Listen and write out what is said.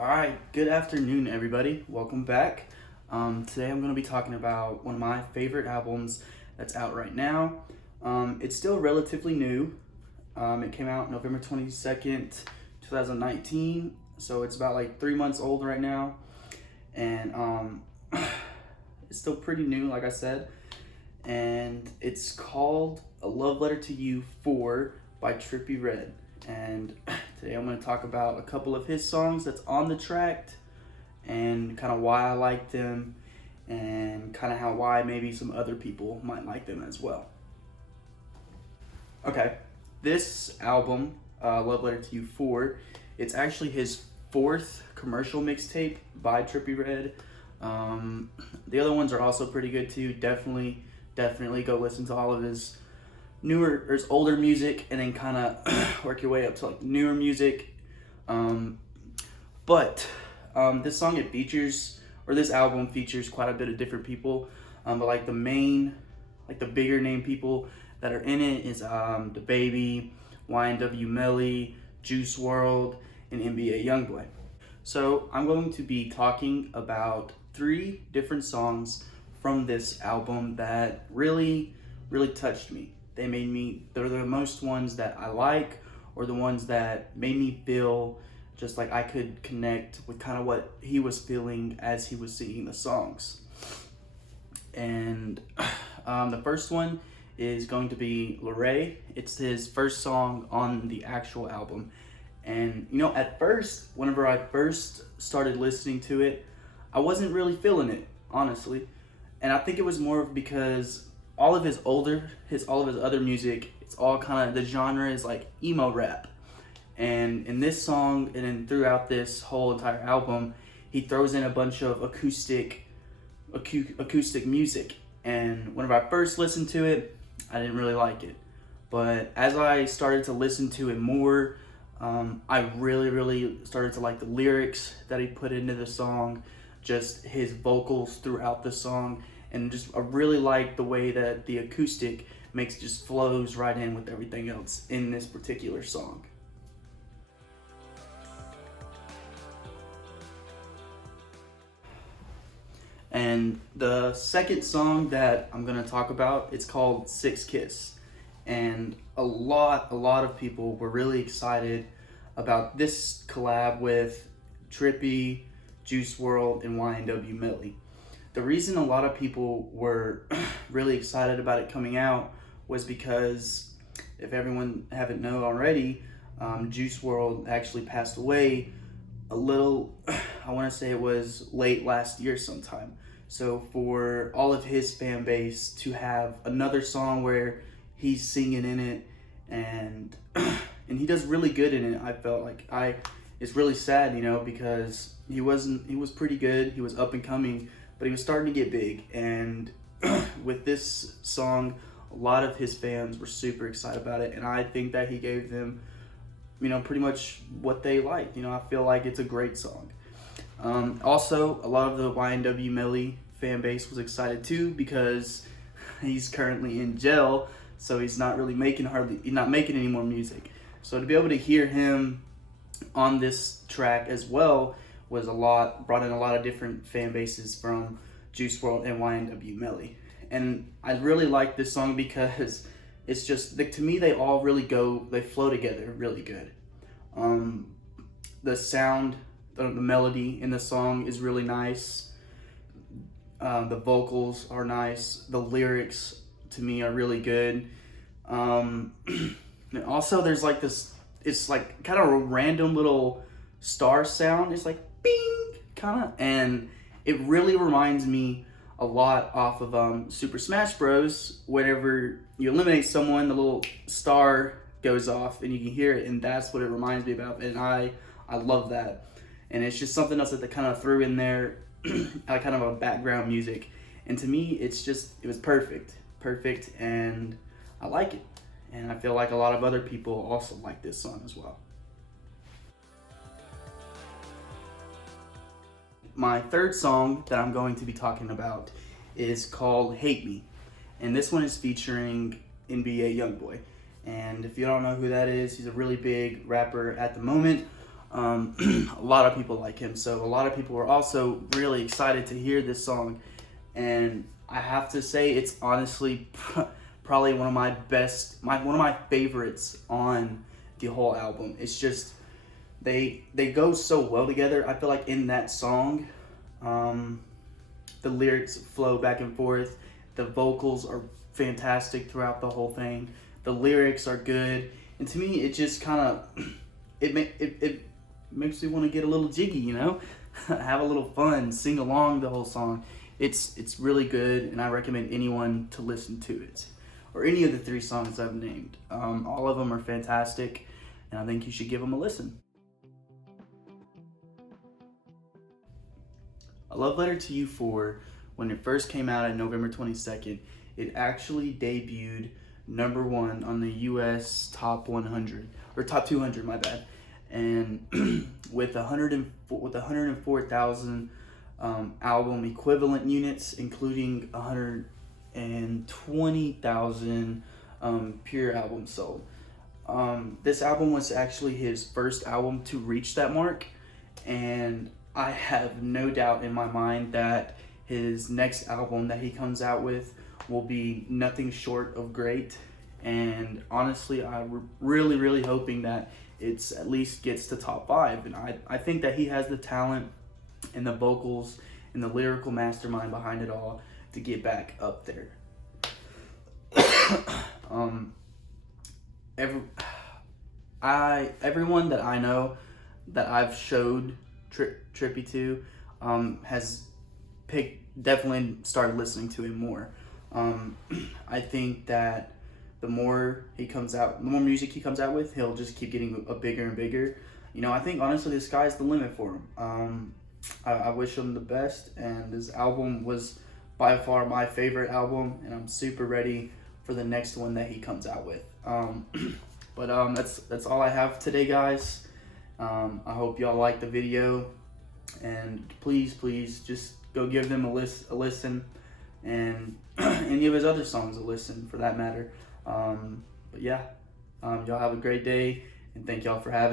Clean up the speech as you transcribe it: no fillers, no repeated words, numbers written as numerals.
All right, good afternoon, everybody. Welcome back. Today I'm going to be talking about one of my favorite albums that's out right now. It's still relatively new. It came out November 22nd, 2019, so it's about like 3 months old right now. And it's still pretty new, like I said. And it's called A Love Letter to You 4 by Trippie Redd. And today I'm going to talk about a couple of his songs that's on the track and kind of why I like them and kind of why maybe some other people might like them as well. Okay, this album, Love Letter to You 4, it's actually his fourth commercial mixtape by Trippie Redd. The other ones are also pretty good too. Definitely go listen to all of his newer or his older music and then kind of work your way up to like newer music. But this album features quite a bit of different people. But like the bigger name people that are in it is DaBaby, YNW Melly, Juice WRLD, and NBA YoungBoy. So I'm going to be talking about 3 different songs from this album that really touched me. They're the most ones that I like, or the ones that made me feel just like I could connect with kind of what he was feeling as he was singing the songs. And the first one is going to be Larray. It's his first song on the actual album. And at first, whenever I first started listening to it, I wasn't really feeling it, honestly. And I think it was more because all of his other music, it's all kind of, the genre is like emo rap. And in this song, and then throughout this whole entire album, he throws in a bunch of acoustic music. And whenever I first listened to it, I didn't really like it. But as I started to listen to it more, I really started to like the lyrics that he put into the song, just his vocals throughout the song, and I really like the way that the acoustic just flows right in with everything else in this particular song. And the second song that I'm gonna talk about, it's called Six Kiss. And a lot of people were really excited about this collab with Trippie, Juice WRLD, and YNW Melly. The reason a lot of people were really excited about it coming out was because, if everyone haven't known already, Juice WRLD actually passed away I want to say it was late last year sometime. So for all of his fan base to have another song where he's singing in it, and and he does really good in it, I felt like it's really sad, because he was pretty good. He was up and coming, but he was starting to get big. And with this song, a lot of his fans were super excited about it, and I think that he gave them, pretty much what they liked. I feel like it's a great song. Also, a lot of the YNW Melly fan base was excited too, because he's currently in jail, so he's not making any more music. So to be able to hear him on this track as well brought in a lot of different fan bases from Juice WRLD and YNW Melly. And I really like this song because it's just, to me, they all they flow together really good. The sound, the melody in the song is really nice. The vocals are nice. The lyrics, to me, are really good. And also, there's like this, it's like kind of a random little star sound. It's like bing, kind of, and it really reminds me a lot off of Super Smash Bros. Whenever you eliminate someone, the little star goes off and you can hear it, and that's what it reminds me about. And I love that. And it's just something else that they kind of threw in there, like kind of a background music. And to me, it was perfect, and I like it. And I feel like a lot of other people also like this song as well. My third song that I'm going to be talking about is called Hate Me. And this one is featuring NBA YoungBoy. And if you don't know who that is, he's a really big rapper at the moment. A lot of people like him, so a lot of people were also really excited to hear this song. And I have to say, it's honestly probably one of my one of my favorites on the whole album. It's just they go so well together. I feel like in that song, the lyrics flow back and forth. The vocals are fantastic throughout the whole thing. The lyrics are good, and to me, it just kind of it makes me want to get a little jiggy, you know, have a little fun, sing along the whole song. It's really good, and I recommend anyone to listen to it, or any of the 3 songs I've named. All of them are fantastic, and I think you should give them a listen. A Love Letter to You 4, when it first came out on November 22nd, it actually debuted #1 on the US Top 100, or Top 200, my bad. And with 104,000 album equivalent units, including 120,000 pure albums sold. This album was actually his first album to reach that mark, and I have no doubt in my mind that his next album that he comes out with will be nothing short of great. And honestly, I'm really hoping that it's at least gets to top 5. And I think that he has the talent and the vocals and the lyrical mastermind behind it all to get back up there. Everyone that I know that I've showed Trippie to has definitely started listening to him more. I think that the more music he comes out with, he'll just keep getting bigger and bigger. You know, I think honestly the sky's the limit for him. I wish him the best, and this album was by far my favorite album, and I'm super ready for the next one that he comes out with. But that's all I have today, guys. I hope y'all like the video, and please just go give them a listen, and any of his other songs a listen for that matter. But yeah, y'all have a great day, and thank y'all for having